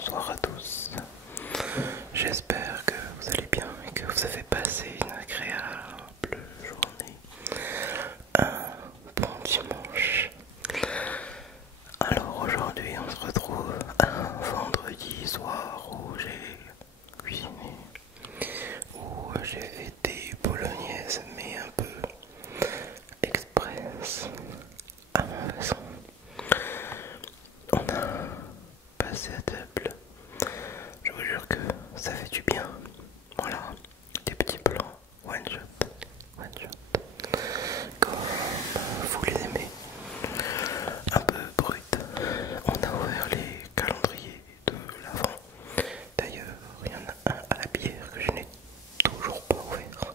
bonsoir à tous. J'espère que vous allez bien et que vous avez passé une agréable journée. Un bon dimanche. Alors aujourd'hui on se retrouve un vendredi soir où j'ai cuisiné, où j'ai fait des bolognaises mais un peu express à ma façon. On a passé à table. Je vous jure que ça fait du bien. Voilà, des petits plans one shot, one shot. Comme vous les aimez, un peu brut. On a ouvert les calendriers de l'Avent. D'ailleurs, il y en a un à la bière que je n'ai toujours pas ouvert.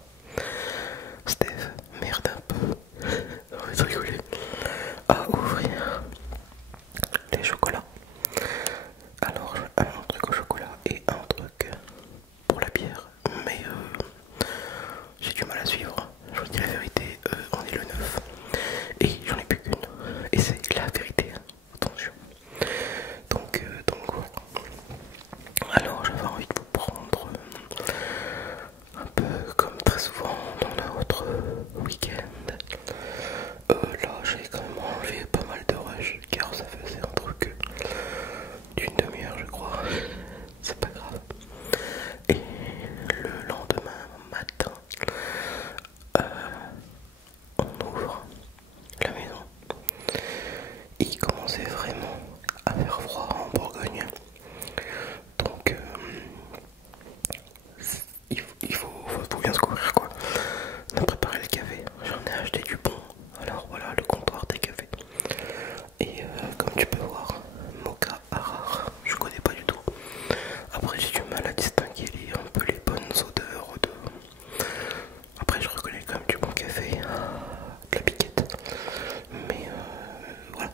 Steph, merde un peu. On va rigoler. À ouvrir les chocolats. Alors, un truc au chocolat et un truc pour la bière. Mais j'ai du mal à suivre. Je vous dis la vérité, on est le 9 et j'en ai plus qu'une. Et c'est la vérité, attention. Donc voilà. Alors j'avais envie de vous prendre un peu comme très souvent dans notre week-end. Là j'ai quand même enlevé pas mal de rush car ça faisait un truc d'une demi-heure je crois. C'est pas grave. Et le lendemain matin, on ouvre la maison. Il commençait vraiment à faire froid en Bourgogne. Donc il faut bien se couvrir quoi. On a préparé le café. J'en ai acheté du bon. Alors voilà le comptoir des cafés. Et comme tu peux voir, mocha à rare. Je connais pas du tout. Après j'ai du mal à distinguer un peu les bonnes odeurs de... Après je reconnais quand même du bon café, de la piquette. Mais voilà.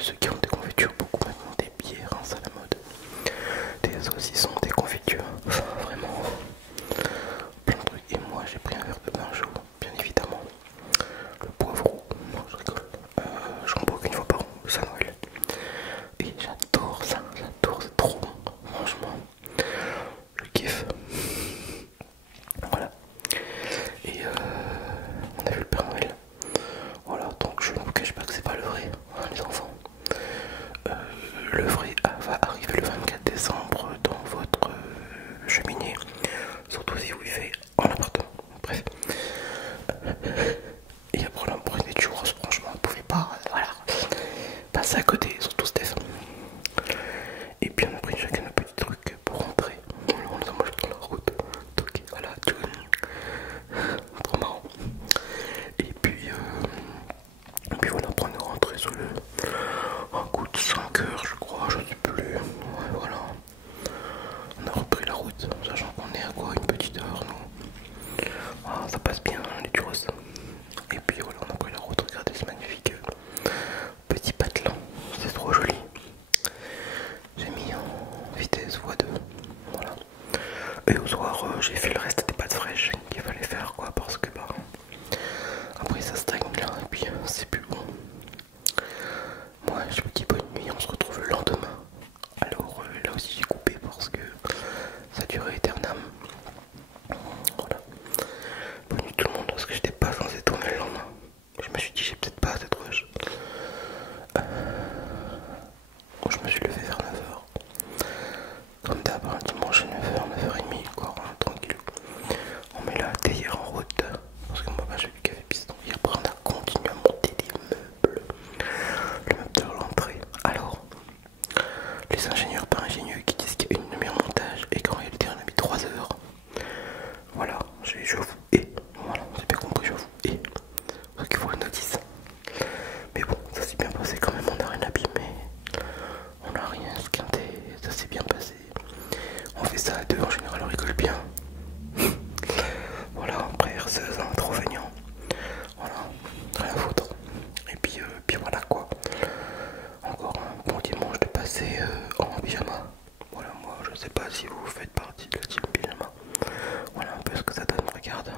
ceux qui ont des confitures, beaucoup maintenant des bières, hein, c'est à la mode. Des saucissons, des confitures, enfin vraiment plein de trucs. Et moi j'ai pris un verre de vin chaud, bien évidemment. Le poivreau, non je rigole. J'en bois qu'une fois par an, c'est à Noël. Et j'adore ça, j'adore, c'est trop bon, franchement. Je kiffe. Voilà. Et on a vu le Père Noël. Voilà, donc je ne vous cache pas que c'est pas le vrai, hein, les enfants. Le vrai va arriver le 24 décembre dans votre cheminée, surtout si vous vivez en appartement. Bref. Et après, on prenait des churros, franchement, on pouvait pas, voilà, passer à côté, surtout Steph. Et puis on a pris chacun nos petits trucs pour rentrer. On les a mangés dans la route. Donc voilà, tu vois. Trop marrant. Et puis voilà, après on est rentré sur un coup de 5 heures, je crois, je sais plus. Ouais, voilà. On a repris la route, sachant qu'on est à quoi, une petite heure, nous. Ah, ça passe bien, hein, les churros. Et puis voilà, on a pris la route, regardez ce magnifique petit patelin, c'est trop joli. J'ai mis en vitesse x2, voilà. Et au soir, j'ai fait le reste des pâtes fraîches qu'il fallait faire, quoi, parce que bah après ça stagne là, et puis c'est plus bon. Moi, je vous dis bonne nuit, on se retrouve le lendemain. Alors là aussi j'ai coupé parce que ça durait éternam. Voilà. Bonne nuit tout le monde, parce que j'étais pas censé tourner le lendemain. Je me suis dit j'ai peut-être pas cette rush. Je me suis levé vers 9h. Comme d'hab, un dimanche à 9h, 9h30, quoi, hein, tranquille. On met la théière en route, parce que moi bah, j'ai du café piston. Et après on a continué à monter les meubles. Le meuble de l'entrée. Alors, les ingénieurs pas ingénieux qui disent qu'il y a une demi-heure montage et qu'en réalité on a mis 3 heures. Voilà, je vous et voilà, j'ai bien compris, je vous et ce qu'il faut le notice. Mais bon, ça s'est bien passé quand même, on n'a rien abîmé, on n'a rien esquinté, ça s'est bien passé. On fait ça à deux, en général on rigole bien. Voilà, après R16, hein, trop feignant. Voilà, rien à foutre. Et puis voilà quoi. Encore un bon dimanche de passer en pyjama. Voilà, moi je sais pas si vous faites partie de la team pyjama. Voilà un peu ce que ça donne, regarde.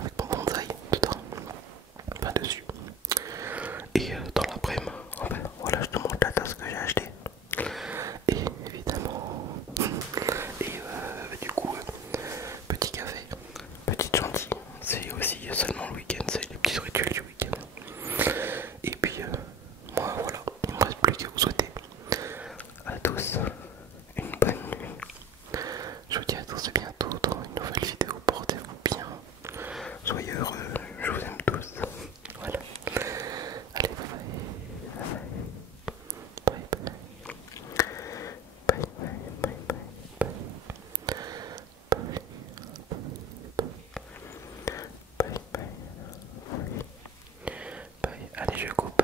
Avec mon bonsaï dedans, pas dessus. Et dans l'après-midi, oh ben, voilà, je te montre la tasse que j'ai acheté. Et évidemment, et du coup, petit café, petite gentille. C'est aussi seulement le week-end, c'est les petits rituels du week-end. Et puis, moi voilà, il ne me reste plus qu'à vous souhaiter à tous une bonne nuit. Je vous dis à tous bientôt dans une nouvelle vidéo. Portez-vous bien, soyez heureux, je vous aime tous. Voilà. Allez, bye bye. Bye bye. Bye bye. Bye bye. Bye bye. Bye bye. Bye. Allez, je coupe.